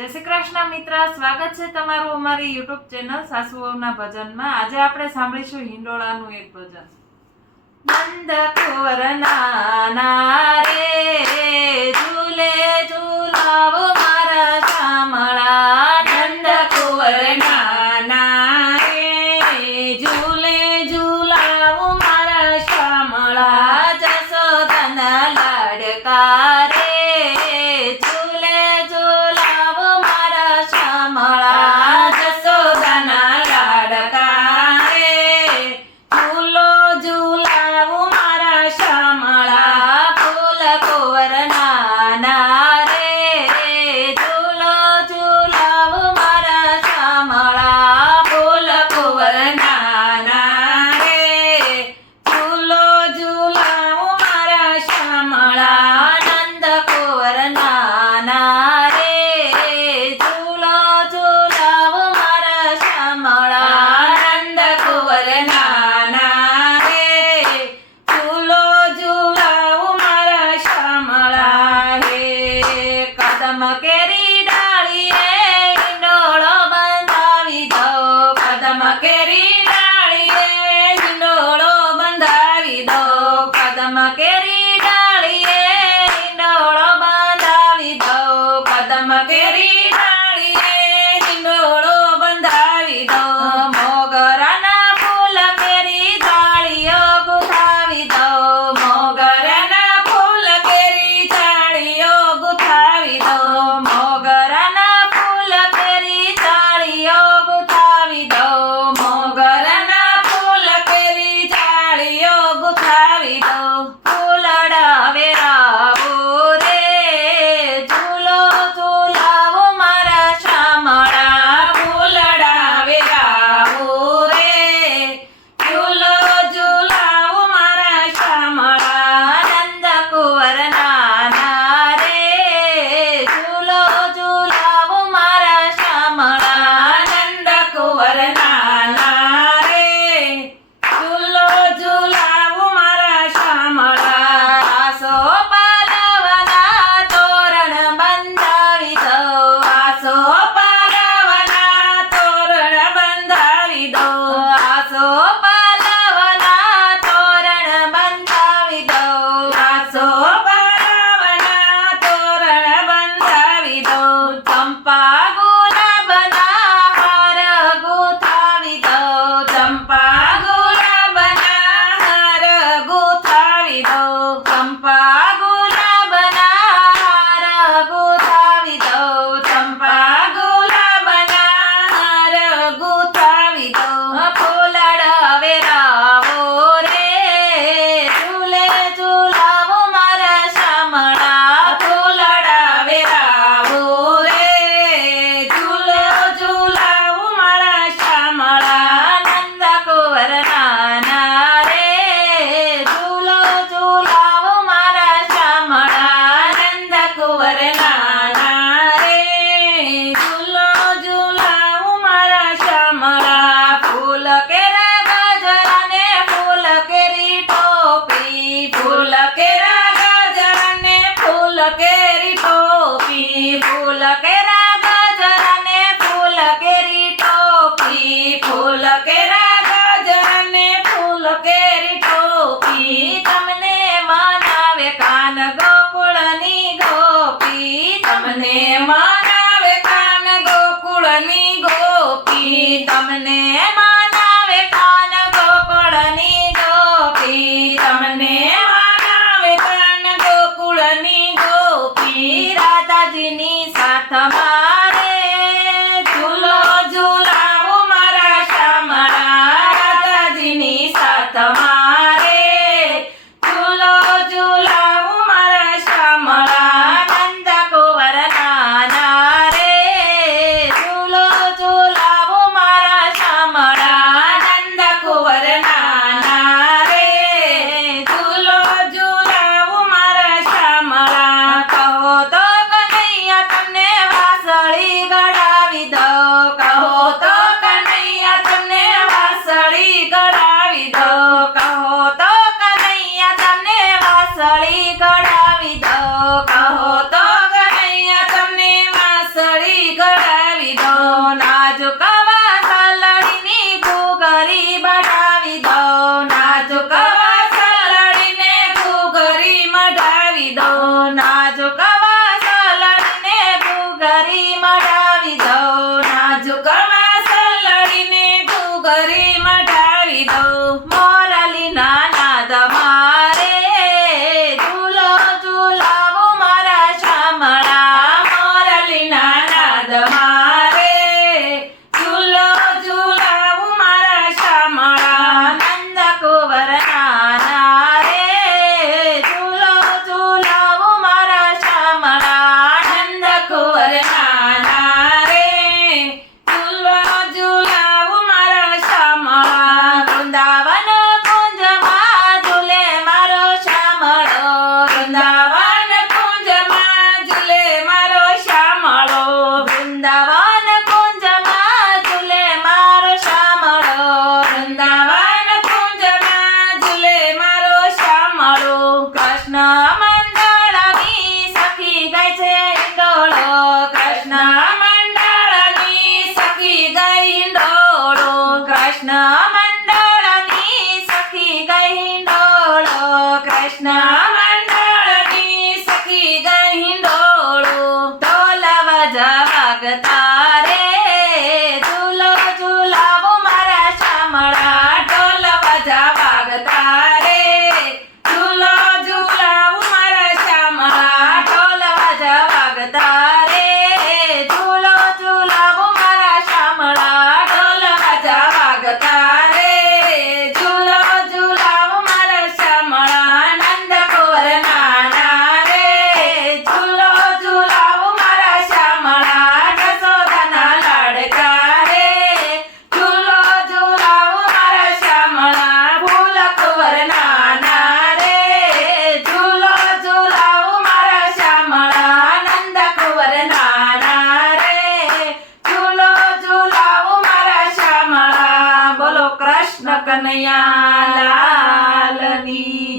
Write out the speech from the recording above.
જય શ્રી કૃષ્ણ મિત્ર, સ્વાગત છે તમારું અમારી યુટ્યુબ ચેનલ સાસુઓના ભજનમાં। આજે આપણે સાંભળીશું હિંડોળાનું એક ભજન। નંદ કુંવર નાના રે ઝૂલે ઝૂલાવો મારા શામળા। નંદ કુંવર નાના રે ઝૂલે ઝૂલાવો મારા શામળા। જશોદાના લાડકા રે ઝૂલે ઝૂલાવો મારા શામળા। જશોદાના લાડકા રે ઝૂલો ઝૂલાવો મારા શામળા। ફૂલ કુંવર નાના રે ઝૂલો ઝૂલાવો મારા શામળા। ફૂલ કુંવર નાના રે ઝૂલો ઝૂલાવો મારા શામળા। નંદ કુંવર નાના રે ઝૂલો ઝૂલાવો મારા શામળા। નંદ કુંવર નાના રે ઝૂલો ઝૂલાવો મારા શામળા। હે કદમ કેરી ડાળીએ હિંડોળો બંધાવી દો। કદમ કેરી ડાળીએ હિંડોળો બંધાવી દો। કદમ કેરી ડાળીએ હિંડોળો બંધાવી દો। કદમ કેરી ડાળીએ હિંડોળો બંધાવી દો। મોગરાના ફૂલ કેરી ડાળીઓ ગુથાવી દો। મોગરાના ફૂલ કેરી ડાળીઓ ગુથાવી દો। મોગરાના ફૂલ કેરી ડાળીઓ ગુથાવી દો। મોગરાના ફૂલ કેરી ડાળીઓ ગુથાવી દો। ફૂલડા વેરાવો રે ઝૂલો ઝૂલાવો મારા શામળા। ફૂલડા વેરાવો રે ઝૂલો ઝૂલાવો મારા શામળા। નંદ કુંવર નાના રે ઝૂલો ઝૂલાવો મારા શામળા। નંદ કુંવર નાના રે ઝૂલો ઝૂલાવો મારા શામળા। આસો પાલવના તોરણ બંધાવી દો। આસો પાલવના તોરણ બંધાવી દો। આસો પાલવના તોરણ બંધાવી દો। આસો પાલવના તોરણ બંધાવી દો। ચંપા ગુલાબના હાર ગુથાવી દો। ચંપા ગુલાબના હાર ગુથાવી દો। ચંપા ગુલાબના હાર ગુથાવી દો। ચંપા ગુલાબના હાર ગુથાવી દો। ફૂલડા વેરાવો રે ઝૂલે ઝૂલાવો મારા શામળા। ફૂલડા વેરાવો રે ઝૂલો ઝૂલાવો મારા શામળા। નંદ કુંવર નાના રે ઝૂલો ઝૂલાવો મારા શામળા। નંદ કુંવર નાના રે ઝૂલો ઝૂલાવો મારા શામળા। ફૂલ કેરા ગજરાને ફૂલ કેરી ટોપી। ફૂલ કેરા ગજરાને ફૂલ કેરી ટોપી। ફૂલ કેરા ગજરાને ફૂલ કેરી ટોપી। ફૂલ કેરા ગજરાને ફૂલ કેરી ટોપી। તમને મનાવે કાન ગોકુળની ગોપી। તમને મનાવે કાન ગોકુળની ગોપી। તમને મનાવે કાન ગોકુળની ગોપી। તમને મનાવે કાન ગોકુળની ગોપી। રાધાજીની સાથ મારે ઝૂલો ઝૂલાવો મારા શામળા। રાધાજીની સાથ મારે ઝૂલો ઝૂલાવો મારા શામળા। નંદ કુંવર નાના રે ઝૂલો ઝૂલાવો મારા શામળા। નંદ કુંવર નાના રે ઝૂલો ઝૂલાવો મારા શામળા। કહો તો કનૈયા તમને વાસ કૃષ્ણ મંડળની સખી ગઈ હિંડોળો કૃષ્ણ મંડળની સખી ગઈ હિંડોળો કૃષ્ણ મંડળની સખી ગઈ હિંડોળો ઢોલ વાગતા રે ઝૂલો ઝૂલાવો મારા શામળા ઢોલ વાગતા રે ઝૂલો ઝૂલાવો મારા શામળા ઢોલ વાગતા રે ઝૂલો ઝૂલાવો મારા શામળા ઢોલ વાગતા રે ઝૂલો ઝૂલાવો મારા શામળા નંદ કુંવર નાના રે ઝૂલો ઝૂલાવો મારા શામળા જશોદાના લાડકા રે ઝૂલો ઝૂલાવો મારા શામળા ફૂલ કુંવર નાના રે ઝૂલો ઝૂલાવો મારા શામળા નંદ કુંવર નાના રે ઝૂલો ઝૂલાવો મારા શામળા બોલો કૃષ્ણ કનૈયા લાલની